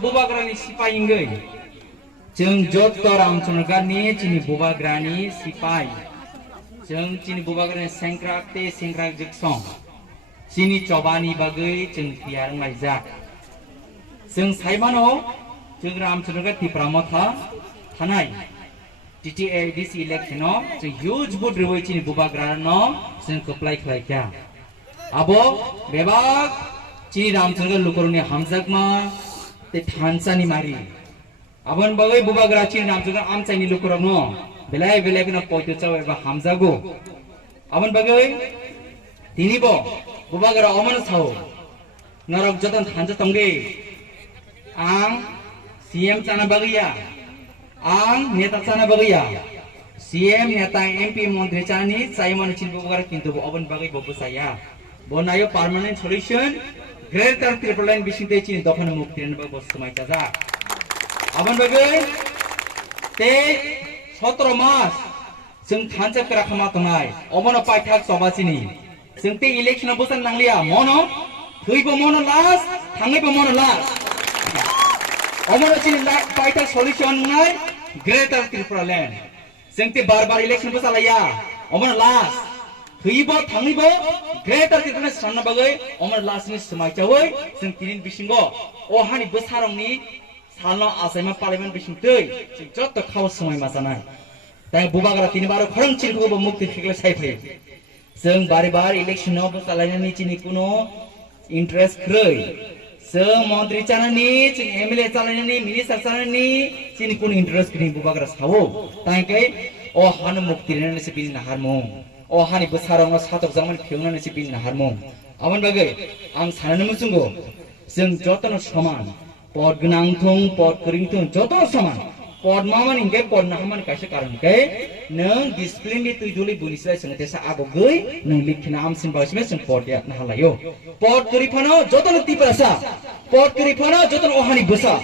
Bubagrani sipai inggai, jeng jotor Ramchandra cini bubagrani sipai, jeng cini bubagrani sengkrak te sengkrak jeksong, cini cobani bagai jeng tiarang laizak, jeng saimano jeng Ramchandra ti pramotha thanai, TTADC electiono jeng huge vote rewoi cini bubagrano jeng keplai kelaikya, abo bebak cini Ramchandra lukuruni hamzakma te thansani mari abon bagai bubagra cini Ramchandra amchaini lukurano belai belai kena poito chaw eba hamzago abon bagai tinibo bubagra oman chau narok joton thansa tongge ang CM chana bagiya ang neta chana bagiya CM neta MP mantri chani chaimani cini bubagra kintu abon bagai bobo saya bonayo permanent solution Greater Triple Line bisinte cini dokan muktiran bag bos semai caza. Aban bagai te 17 mas jeng thansa kera khama tongai omono paithak soba cini jeng te election bosan nanglia mono thuibo mono last thangibo mono last omono cini paithak solution ngai Greater Triple Line jeng te bar election bosalaya omono last thuibo thangibo Greater Triple Line sanna bagai omono last ni semai cawai jeng tinin bisingo ohani besarongni salno asaima parliament bisingtei jeng joto khaw semai masanai tai bubagra tinibaro khorang chilko mukti khikle saifai jeng bari bar election no bosalani chini kuno interest krei jeng mantri chanani jeng MLA chanani minister chanani chini kuno interest kini bubagra sawo tai kai o han mukti rene sepini naharmo o hani besarongno satok jangman phiungnani sepini naharmo abon bagai ang sanani musunggo jeng jotono saman pod gnangthung pod kringthung jotono saman pod maman ingke pod nahaman kaisa karon ke nang discipline ni tuiduli bunisai seng tesa agogoi nang likhina amsin bausme seng pod ya nahalayo pod kurifano jotono tiprasa pod kurifano jotono ohani busa